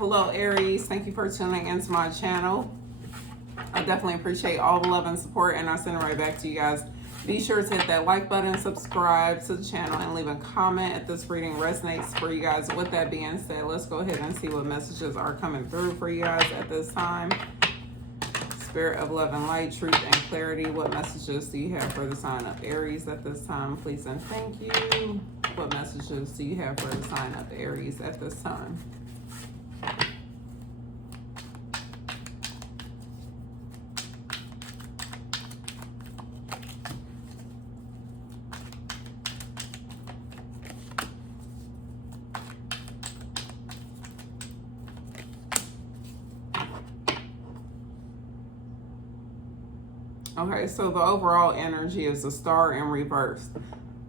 Hello, Aries. Thank you for tuning into my channel. I definitely appreciate all the love and support, and I send it right back to you guys. Be sure to hit that like button, subscribe to the channel, and leave a comment if this reading resonates for you guys. With that being said, let's go ahead and see what messages are coming through for you guys at this time. Spirit of love and light, truth and clarity. What messages do you have for the sign of Aries at this time, please and thank you. What messages do you have for the sign of Aries at this time? Okay, so the overall energy is a star in reverse.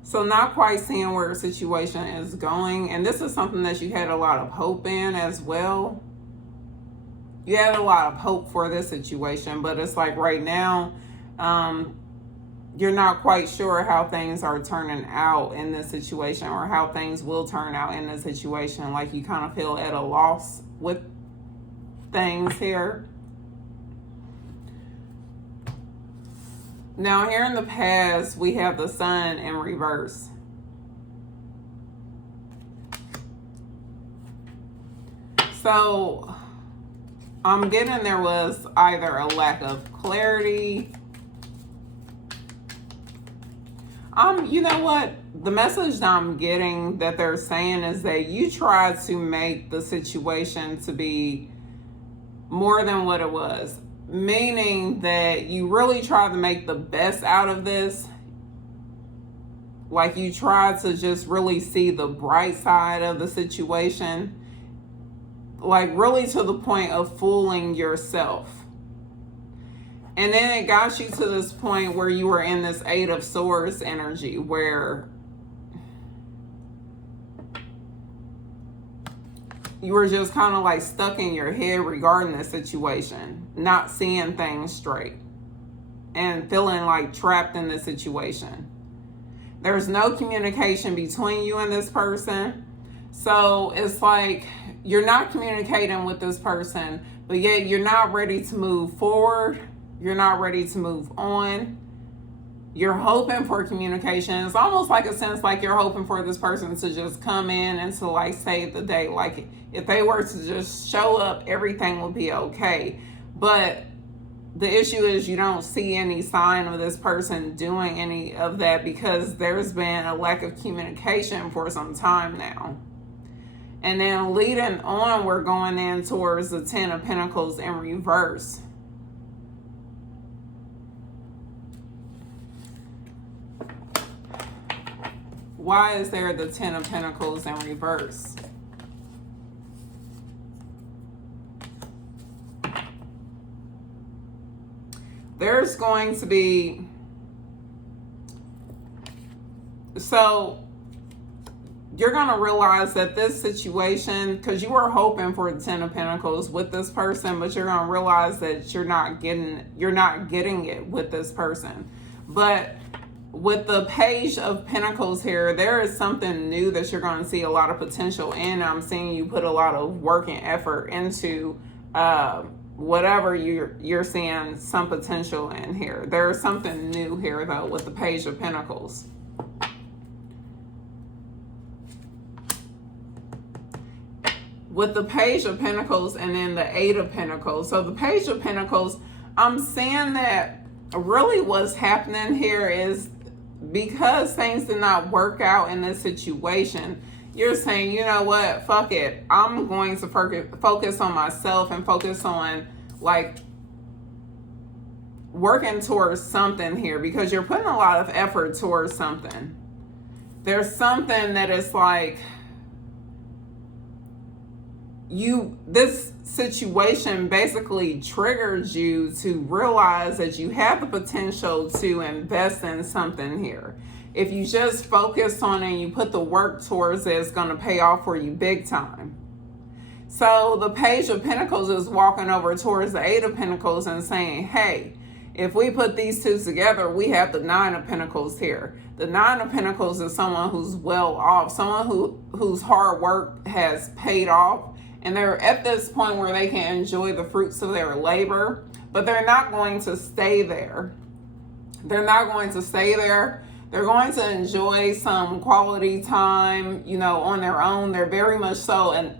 So not quite seeing where the situation is going. And this is something that you had a lot of hope in as well. You had a lot of hope for this situation, but it's like right now, you're not quite sure how things are turning out in this situation or how things will turn out in this situation. Like you kind of feel at a loss with things here. Now, here in the past, we have the sun in reverse. So, I'm getting there was either a lack of clarity. You know what? The message that I'm getting that they're saying is that you tried to make the situation to be more than what it was. Meaning that you really try to make the best out of this. Like you try to just really see the bright side of the situation. Like really to the point of fooling yourself. And then it got you to this point where you were in this Eight of Swords energy where you were just kind of like stuck in your head regarding the situation, not seeing things straight and feeling like trapped in the situation. There's no communication between you and this person. So it's like you're not communicating with this person, but yet you're not ready to move forward. You're not ready to move on. You're hoping for communication. It's almost like a sense like you're hoping for this person to just come in and to like save the day. Like if they were to just show up, everything will be okay. But the issue is you don't see any sign of this person doing any of that because there's been a lack of communication for some time now. And then leading on, we're going in towards the Ten of Pentacles in reverse. Why is there the Ten of Pentacles in reverse? There's going to be... So, you're going to realize that this situation, because you were hoping for the Ten of Pentacles with this person, but you're going to realize that you're not getting it with this person. But with the Page of Pentacles here, there is something new that you're going to see a lot of potential in. I'm seeing you put a lot of work and effort into whatever you're seeing some potential in here. There is something new here, though, with the Page of Pentacles. With the Page of Pentacles and then the Eight of Pentacles. So the Page of Pentacles, I'm saying that really what's happening here is because things did not work out in this situation, you're saying, you know what, fuck it. I'm going to focus on myself and focus on like working towards something here because you're putting a lot of effort towards something. There's something that is like this situation basically triggered you to realize that you have the potential to invest in something here. If you just focus on it and you put the work towards it, it's going to pay off for you big time. So the Page of Pentacles is walking over towards the Eight of Pentacles and saying, hey, if we put these two together, we have the Nine of Pentacles here. The Nine of Pentacles is someone who's well off, someone whose hard work has paid off. And they're at this point where they can enjoy the fruits of their labor, but they're not going to stay there. They're not going to stay there. They're going to enjoy some quality time, on their own. They're very much so an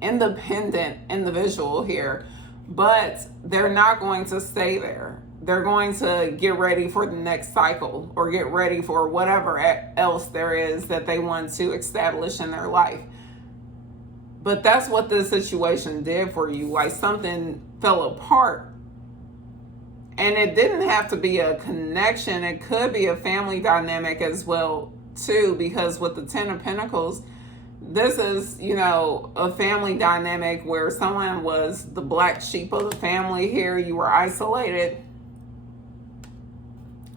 independent individual here, but they're not going to stay there. They're going to get ready for the next cycle or get ready for whatever else there is that they want to establish in their life. But that's what this situation did for you. Like something fell apart. And it didn't have to be a connection. It could be a family dynamic as well, too, because with the Ten of Pentacles, this is, a family dynamic where someone was the black sheep of the family here. You were isolated.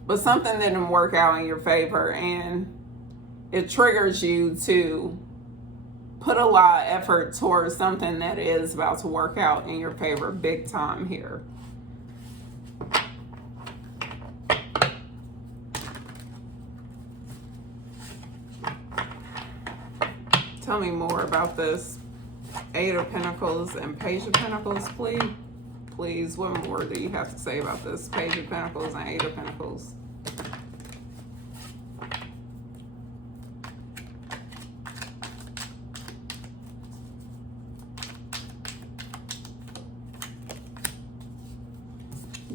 But something didn't work out in your favor, and it triggers you to put a lot of effort towards something that is about to work out in your favor big time here. Tell me more about this Eight of Pentacles and Page of Pentacles, please. Please, what more do you have to say about this Page of Pentacles and Eight of Pentacles?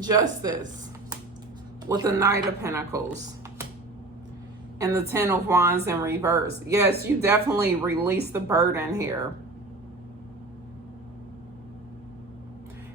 Justice with the Knight of Pentacles and the Ten of Wands in reverse. Yes, you definitely release the burden here.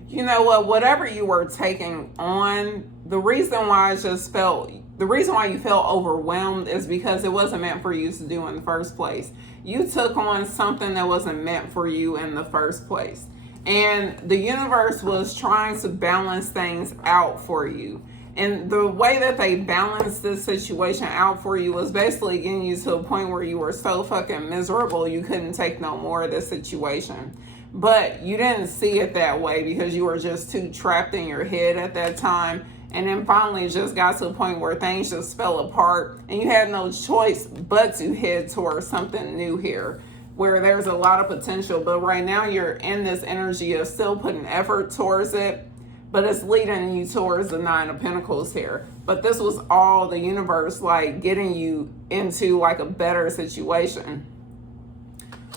You know what? Whatever you were taking on, the reason why you felt overwhelmed is because it wasn't meant for you to do in the first place. You took on something that wasn't meant for you in the first place. And the universe was trying to balance things out for you. And the way that they balanced this situation out for you was basically getting you to a point where you were so fucking miserable you couldn't take no more of this situation. But you didn't see it that way because you were just too trapped in your head at that time. And then finally it just got to a point where things just fell apart and you had no choice but to head towards something new here, where there's a lot of potential. But right now you're in this energy of still putting effort towards it, but it's leading you towards the Nine of Pentacles here. But this was all the universe like getting you into like a better situation.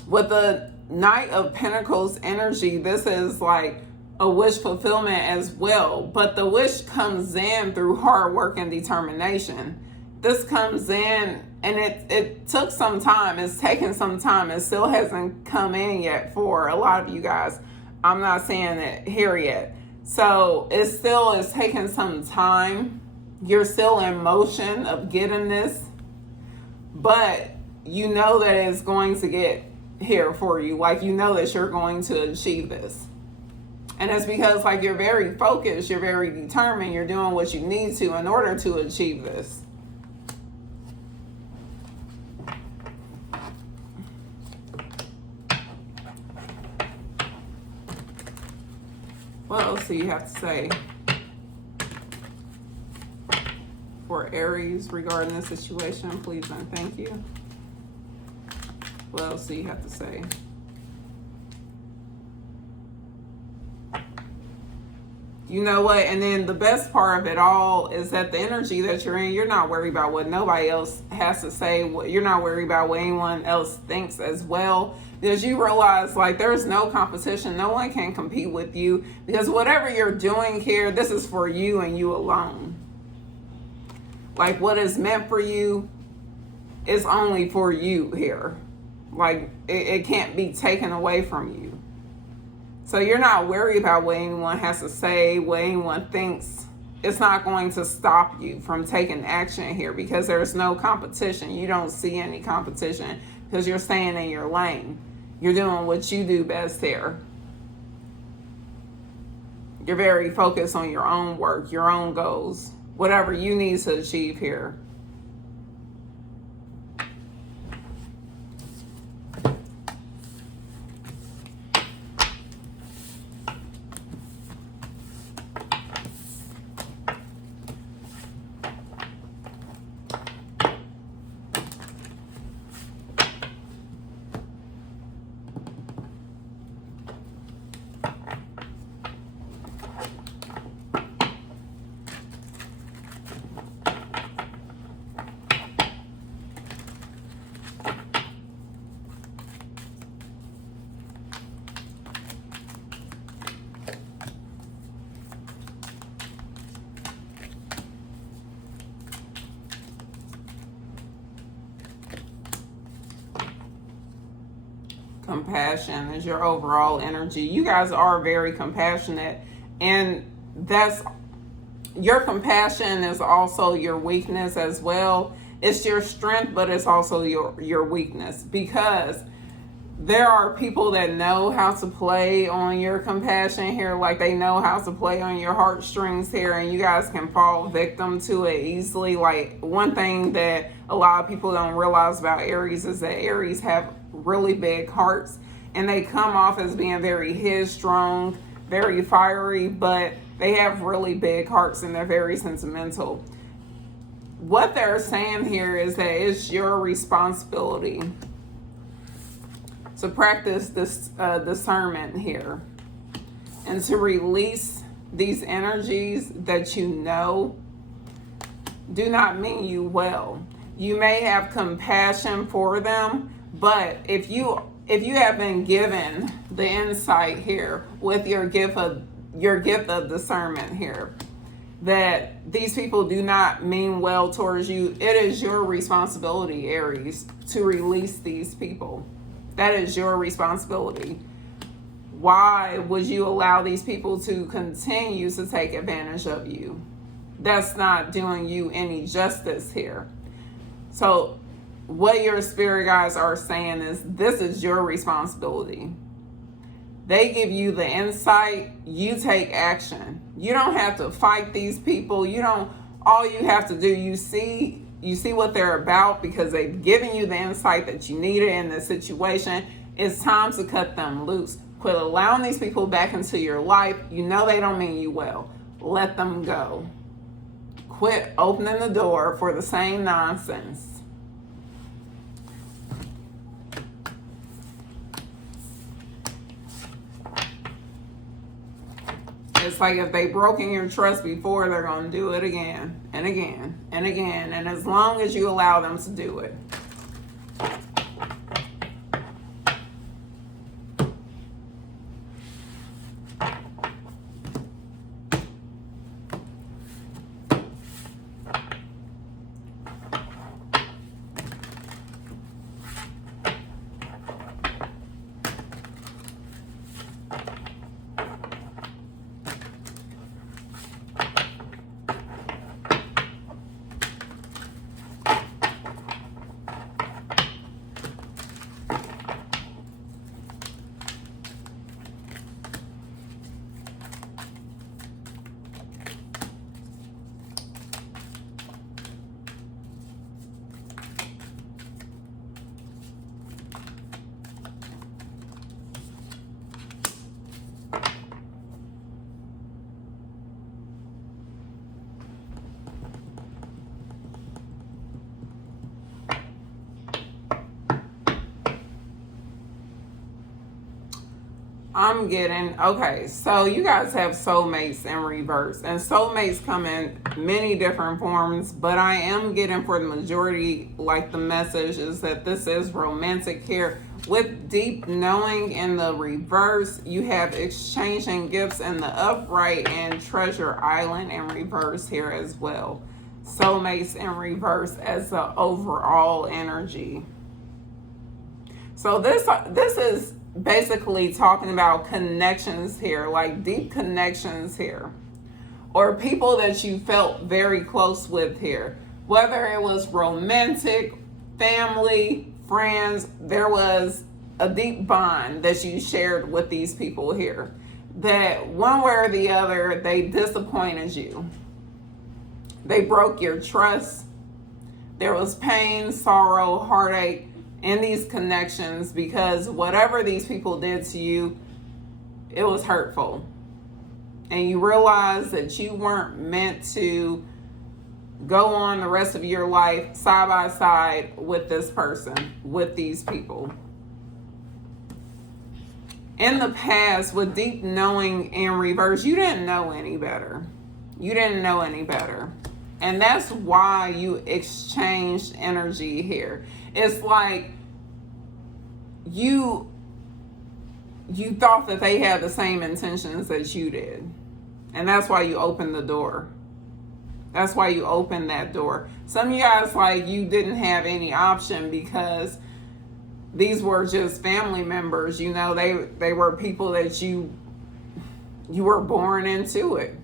With the Knight of Pentacles energy, this is like a wish fulfillment as well. But the wish comes in through hard work and determination. This comes in and it took some time. It's taken some time. It still hasn't come in yet for a lot of you guys. I'm not saying it here yet. So it still is taking some time. You're still in motion of getting this, but you know that it's going to get here for you. Like, you know that you're going to achieve this. And it's because like you're very focused, you're very determined, you're doing what you need to in order to achieve this. What else do you have to say for Aries regarding this situation, please and thank you? What else do you have to say? You know what? And then the best part of it all is that the energy that you're in, you're not worried about what nobody else has to say. You're not worried about what anyone else thinks as well. Because you realize like there's no competition. No one can compete with you. Because whatever you're doing here, this is for you and you alone. Like what is meant for you is only for you here. Like it can't be taken away from you. So you're not worried about what anyone has to say, what anyone thinks. It's not going to stop you from taking action here because there's no competition. You don't see any competition because you're staying in your lane. You're doing what you do best here. You're very focused on your own work, your own goals, whatever you need to achieve here. compassion is your overall energy. You guys are very compassionate, and that's your compassion is also your weakness as well. It's your strength, but it's also your weakness, because there are people that know how to play on your compassion here, like they know how to play on your heartstrings here, and you guys can fall victim to it easily. Like, one thing that a lot of people don't realize about Aries is that Aries have really big hearts, and they come off as being very headstrong, very fiery, but they have really big hearts and they're very sentimental. What they're saying here is that it's your responsibility to practice this discernment here, and to release these energies that you know do not mean you well. You may have compassion for them, but if you have been given the insight here with your gift of discernment here, that these people do not mean well towards you, it is your responsibility, Aries, to release these people. That is your responsibility. Why would you allow these people to continue to take advantage of you? That's not doing you any justice here. So what your spirit guides are saying is, this is your responsibility. They give you the insight, you take action. You don't have to fight these people. All you have to do, you see what they're about, because they've given you the insight that you needed in this situation. It's time to cut them loose. Quit allowing these people back into your life. You know they don't mean you well. Let them go. Quit opening the door for the same nonsense. It's like, if they broken your trust before, they're going to do it again and again and again. And as long as you allow them to do it. I'm getting, okay, so you guys have soulmates in reverse, and soulmates come in many different forms, but I am getting, for the majority, like, the message is that this is romantic here. With deep knowing in the reverse, you have exchanging gifts in the upright, and treasure island in reverse here as well. Soulmates in reverse as the overall energy. So this is basically talking about connections here, like deep connections here, or people that you felt very close with here, whether it was romantic, family, friends. There was a deep bond that you shared with these people here, that one way or the other, they disappointed you. They broke your trust. There was pain, sorrow, heartache in these connections, because whatever these people did to you, it was hurtful. And you realize that you weren't meant to go on the rest of your life side by side with this person, with these people. In the past, with deep knowing in reverse, you didn't know any better. You didn't know any better. And that's why you exchanged energy here. It's like you thought that they had the same intentions that you did. And that's why you opened the door. That's why you opened that door. Some of you guys, like, you didn't have any option, because these were just family members. You know, they were people that you were born into it.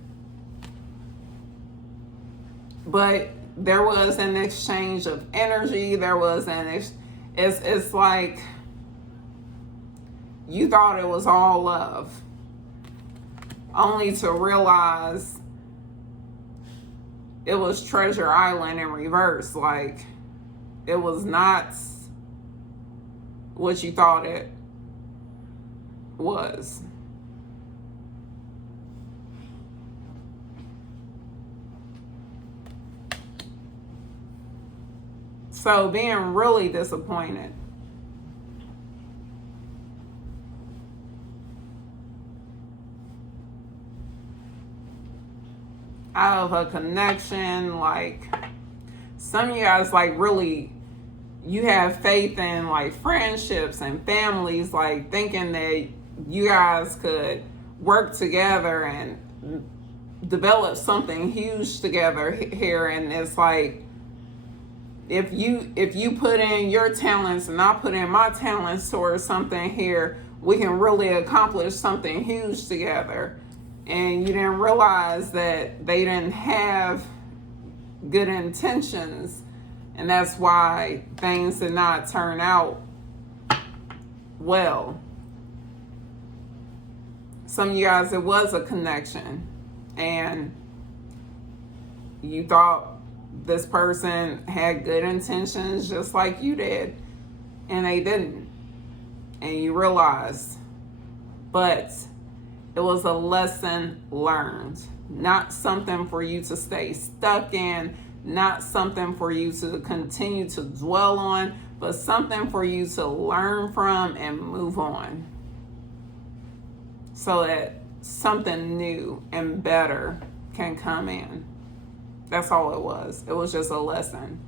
But there was an exchange of energy. There was it's like you thought it was all love, only to realize it was Treasure Island in reverse. Like, it was not what you thought it was. So being really disappointed. Out of a connection, like, some of you guys, like, really, you have faith in, like, friendships and families, like, thinking that you guys could work together and develop something huge together here. And it's like, if you put in your talents and I put in my talents towards something here, we can really accomplish something huge together. And you didn't realize that they didn't have good intentions, and that's why things did not turn out well. Some of you guys, it was a connection, and you thought this person had good intentions just like you did, and they didn't. And you realized, but it was a lesson learned, not something for you to stay stuck in, not something for you to continue to dwell on, but something for you to learn from and move on, so that something new and better can come in. That's all it was. It was just a lesson.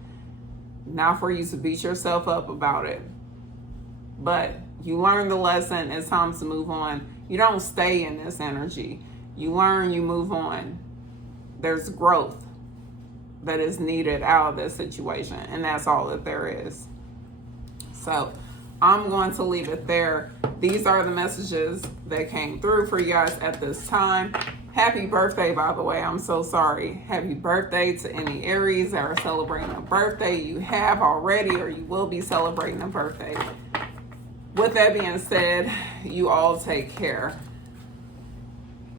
Not for you to beat yourself up about it. But you learn the lesson. It's time to move on. You don't stay in this energy. You learn, you move on. There's growth that is needed out of this situation. And that's all that there is. So I'm going to leave it there. These are the messages that came through for you guys at this time. Happy birthday, by the way. I'm so sorry. Happy birthday to any Aries that are celebrating a birthday. You have already, or you will be celebrating a birthday. With that being said, you all take care.